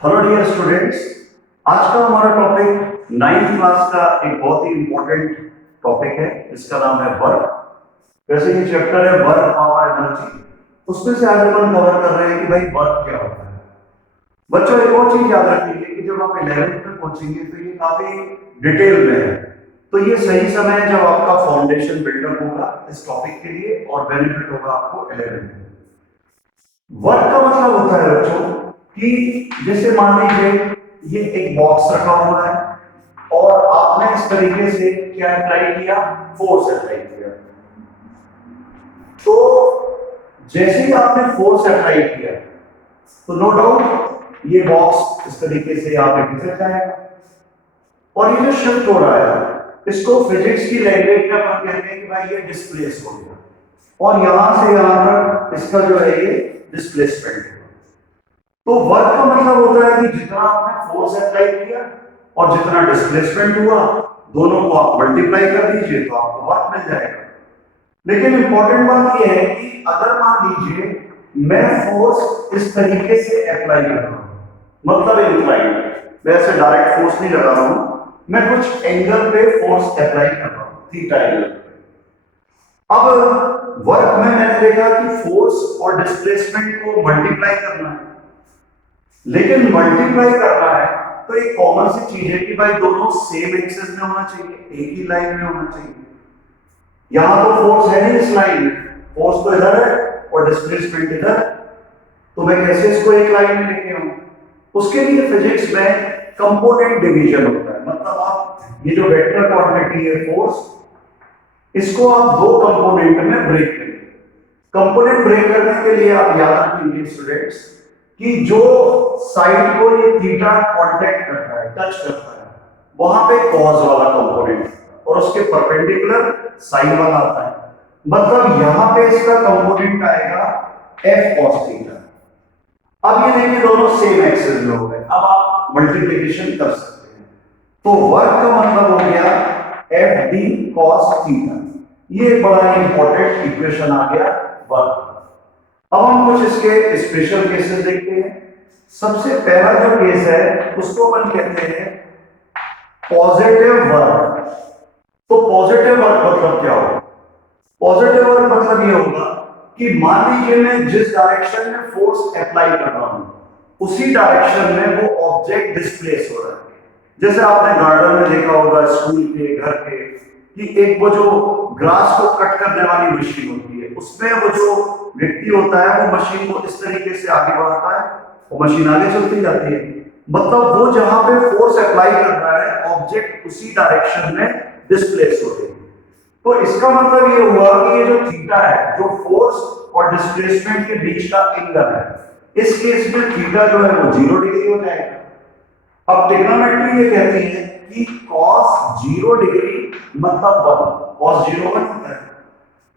Hello dear students, आज का हमारा टॉपिक 9th क्लास का एक बहुत ही इंपॉर्टेंट टॉपिक है। इसका नाम है वर्क। वैसे ये चैप्टर है वर्क पावर एनर्जी। उसमें से आज हम कवर कर रहे हैं कि भाई वर्क क्या होता है। बच्चों, एक और चीज याद रखिए कि जब आप 11th में पहुंचेंगे तो ये काफी डिटेल में है। तो ये सही समय है जब आपका फाउंडेशन बिल्डअप होगा इस टॉपिक के लिए और बेनिफिट होगा आपको 11th में। वर्क का मतलब होता है बच्चों कि जैसे मान लीजिए ये एक बॉक्स रखा हुआ है और आपने इस तरीके से क्या अप्लाई किया, फोर्स अप्लाई किया। तो जैसे ही आपने फोर्स अप्लाई किया तो नो डाउट ये बॉक्स इस तरीके से यहाँ पे खिसक जाएगा और ये जो शिफ्ट हो रहा है इसको फिजिक्स की लैंग्वेज में अपन कहते हैं कि भाई ये डिस्प्लेस हो गया और यहां से यहां तक इसका जो है ये डिस्प्लेसमेंट है। तो वर्क का मतलब होता है कि जितना आपने फोर्स अप्लाई किया और जितना डिस्प्लेसमेंट हुआ दोनों को आप मल्टीप्लाई कर दीजिए तो आपको वर्क मिल जाएगा। लेकिन इंपॉर्टेंट बात यह है कि अगर मान लीजिए मैं फोर्स इस तरीके से अप्लाई कर रहा हूं, मतलब इंक्लाइन, वैसे डायरेक्ट फोर्स नहीं लगा रहा हूं, मैं कुछ एंगल पे फोर्स अप्लाई कर रहा हूं, थीटा एंगल। अब वर्क में मैंने देखा कि फोर्स और डिस्प्लेसमेंट को मल्टीप्लाई करना है, लेकिन मल्टीप्लाई करना है तो एक कॉमन सी चीज है कि भाई दोनों सेम एक्सिस में होना चाहिए, एक ही लाइन में होना चाहिए। यहां तो फोर्स है नहीं इस लाइन में, फोर्स तो इधर है और डिस्प्लेसमेंट इधर, तो मैं कैसे इसको एक लाइन में लेके आऊं? उसके लिए फिजिक्स में कंपोनेंट डिवीजन होता है। मतलब आप ये जो वेक्टर क्वांटिटी है फोर्स, इसको आप दो कंपोनेंट में ब्रेक करेंगे। कंपोनेंट ब्रेक करने के लिए आप याद रखेंगे स्टूडेंट्स कि जो साइड को ये थीटा कांटेक्ट करता है, टच करता है, वहां पे कॉस वाला कंपोनेंट और उसके परपेंडिकुलर साइन वाला आता है। मतलब यहां पे इसका कंपोनेंट आएगा f cos थीटा। अब ये देखिए दोनों सेम एक्सिस में हो गए, अब आप मल्टीप्लिकेशन कर सकते हैं। तो वर्क का मतलब हो गया एफ डी cos थीटा। ये बड़ा इंपॉर्टेंट इक्वेशन आ गया वर्क। अब हम कुछ इसके स्पेशल केसेस देखते हैं। सबसे पहला जो केस है उसको अपन कहते हैं पॉजिटिव वर्क। तो पॉजिटिव वर्क मतलब क्या होगा? पॉजिटिव वर्क मतलब ये होगा कि मान लीजिए मैं जिस डायरेक्शन में फोर्स अप्लाई कर रहा हूं उसी डायरेक्शन में वो ऑब्जेक्ट डिस्प्लेस हो रहा है। जैसे आपने गार्डन में देखा होगा, स्कूल के, घर के, कि एक वो जो ग्रास को कट करने वाली मशीन होती है, उसमें वो जो व्यक्ति होता है वो मशीन को इस तरीके से आगे बढ़ाता है, वो मशीन आगे चलती जाती है। मतलब वो जहां पे फोर्स अप्लाई कर रहा है ऑब्जेक्ट उसी डायरेक्शन में डिस्प्लेस हो रही है। तो इसका मतलब ये हुआ कि ये जो थीटा है, जो फोर्स और डिस्प्लेसमेंट के बीच का एंगल है, इस केस में थीटा जो है वो 0 डिग्री हो जाएगा। अब ट्रिग्नोमेट्री ये कहती है कि cos 0 डिग्री मतलब 1, cos 0 1 होता है।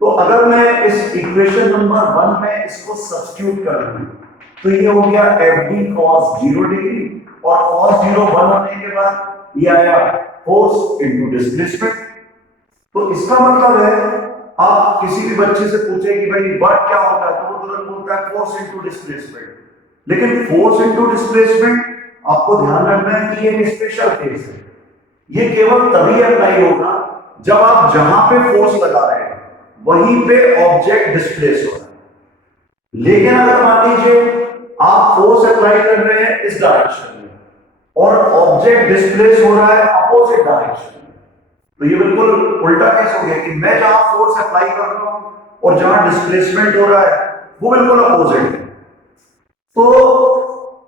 तो अगर मैं इस इक्वेशन नंबर 1 में इसको सब्स्टिट्यूट कर दूं तो ये हो गया एफ डी cos 0 डिग्री और cos 0 1 होने के बाद ये आया फोर्स इनटू डिस्प्लेसमेंट। तो इसका मतलब है आप किसी भी बच्चे से पूछे कि भाई वर्क क्या होता है तो वो तुरंत बोलता है फोर्स इनटू डिस्प्लेसमेंट। लेकिन फोर्स इनटू डिस्प्लेसमेंट आपको ध्यान रखना है कि ये एक स्पेशल केस है। ये केवल तभी अप्लाई होगा जब आप जहां पे फोर्स लगा रहे हैं वहीं पे ऑब्जेक्ट डिस्प्लेस हो रहा है। लेकिन अगर मान लीजिए आप फोर्स अप्लाई कर रहे हैं इस डायरेक्शन में और ऑब्जेक्ट डिस्प्लेस हो रहा है अपोजिट डायरेक्शन में, तो ये बिल्कुल उल्टा केस हो गया कि मैं जहां फोर्स अप्लाई कर रहा हूं और जहां डिस्प्लेसमेंट हो रहा है वो बिल्कुल अपोजिट है। तो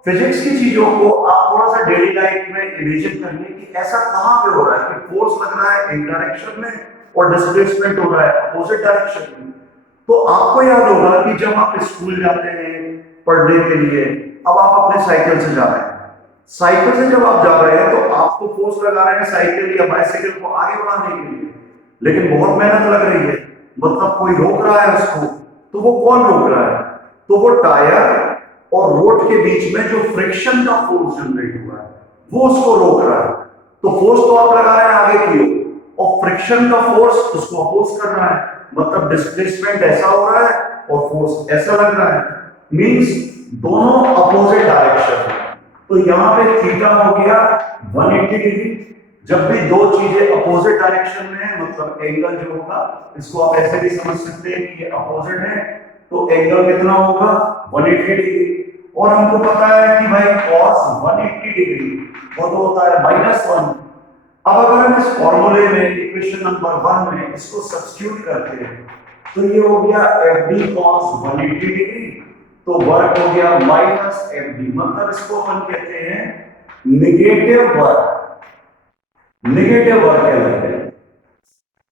फिजिक्स की चीजों को आप थोड़ा सा डेली लाइफ में इमेजिन करिए कि ऐसा कहां पे हो रहा है कि फोर्स लग रहा है एक डायरेक्शन में और डिस्प्लेसमेंट हो रहा है अपोजिट डायरेक्शन में। तो आपको याद होगा कि जब आप स्कूल जाते हैं पढ़ने के लिए, अब आप अपने साइकिल से जा रहे हैं, साइकिल से जब आप जा रहे हैं तो आपको फोर्स लगा रहे हैं साइकिल या बाइसाइकिल को आगे बढ़ाने के लिए, लेकिन बहुत मेहनत लग रही है, मतलब कोई रोक रहा है उसको। तो वो कौन रोक रहा है? तो वो टायर और रोड के बीच में जो फ्रिक्शन का फोर्स जनरेट हुआ है वो उसको रोक रहा है। तो फोर्स तो आप लगा रहे हैं आगे की ओर और फ्रिक्शन का फोर्स उसको अपोज कर रहा है, मतलब डिस्प्लेसमेंट ऐसा हो रहा है और फोर्स ऐसा लग रहा है, मींस दोनों अपोजिट डायरेक्शन है। तो यहां पे थीटा हो गया 180 डिग्री। जब भी दो चीजें अपोजिट डायरेक्शन में है, मतलब एंगल जो होगा, इसको आप ऐसे भी समझ सकते हैं कि ये अपोजिट है, तो एंगल कितना होगा 180 डिग्री। और हमको पता है कि भाई cos 180 डिग्री वो तो होता है -1। अब अगर हम इस फॉर्मूले में इक्वेशन नंबर 1 में इसको सब्स्टिट्यूट करते हैं तो ये हो गया FD cos 180 डिग्री, तो वर्क हो गया -FD, मतलब इसको अपन कहते हैं नेगेटिव वर्क, नेगेटिव वर्क कहलाता है।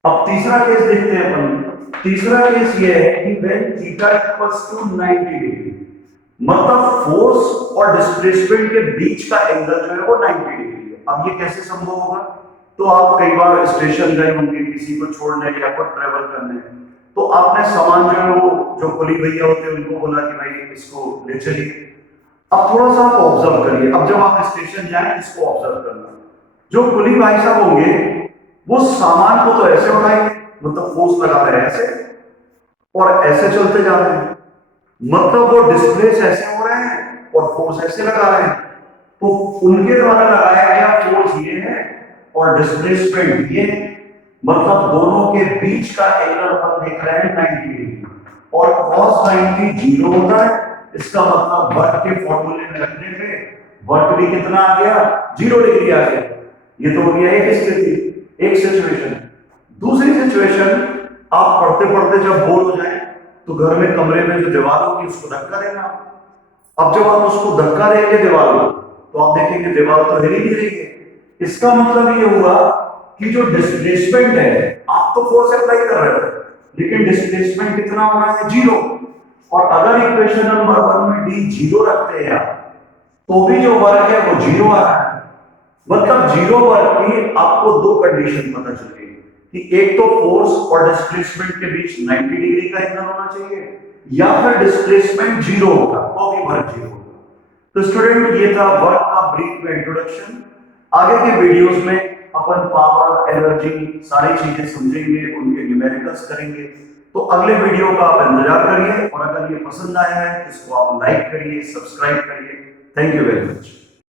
अब तीसरा केस देखते हैं अपन। तीसरा केस ये है कि when theta equals to 90 degree, मतलब फोर्स और डिस्प्लेसमेंट के बीच का एंगल जो है वो 90 डिग्री है। अब ये कैसे संभव होगा? तो आप कई बार स्टेशन गए होंगे किसी को छोड़ने या कोई ट्रेवल करने, तो आपने सामान जो है वो जो कुली भैया होते हैं उनको बोला कि भाई इसको ले चलिए। अब थोड़ा सा आप ऑब्जर्व करिए, अब जब आप स्टेशन जाएं इसको ऑब्जर्व करना। जो कुली भाई साहब होंगे वो सामान को तो ऐसे उठाएंगे, मतलब फोर्स लगा रहे हैं ऐसे, और ऐसे चलते जा रहे हैं, मतलब वो डिस्प्लेस ऐसे हो रहे हैं और फोर्स ऐसे लगा रहे हैं। तो उनके द्वारा लगाया गया फोर्स ये है और डिस्प्लेसमेंट ये है, मतलब दोनों के बीच का एंगल हम देख रहे हैं 90 डिग्री, और cos 90 जीरो होता है। इसका मतलब वर्क के फॉर्मूले में रखने पे वर्क भी कितना आ गया 0 डिग्री आ गया। ये तो हो गया एक स्थिति, एक सिचुएशन। दूसरी सिचुएशन, आप पढ़ते पढ़ते जब बोर हो जाए तो घर में कमरे में जो दीवार होगी उसको धक्का देना। अब जब आप उसको धक्का देंगे दीवार को तो आप देखेंगे दीवार तो हिल ही नहीं रही है। इसका मतलब ये हुआ कि जो डिस्प्लेसमेंट है, आप तो फोर्स अप्लाई कर रहे हो लेकिन डिस्प्लेसमेंट कितना हो रहा है 0। और अगर इक्वेशन नंबर 1 में d 0 रखते हैं आप, तो भी जो वर्क है वो 0 आ रहा है। मतलब 0 वर्क की आपको दो कंडीशन पता चल गई कि एक तो फोर्स और डिस्प्लेसमेंट के बीच 90 डिग्री का एंगल होना चाहिए, या फिर डिस्प्लेसमेंट 0 होगा तो भी वर्क 0 होगा। तो स्टूडेंट ये था वर्क का ब्रीफ में इंट्रोडक्शन। आगे के वीडियोस में अपन पावर, एनर्जी, सारी चीजें समझेंगे, उनके न्यूमेरिकल्स करेंगे। तो अगले वीडियो का आप इंतजार करिए, और अगर ये पसंद आया है तो इसको आप लाइक करिए, सब्सक्राइब करिए। Thank you very much.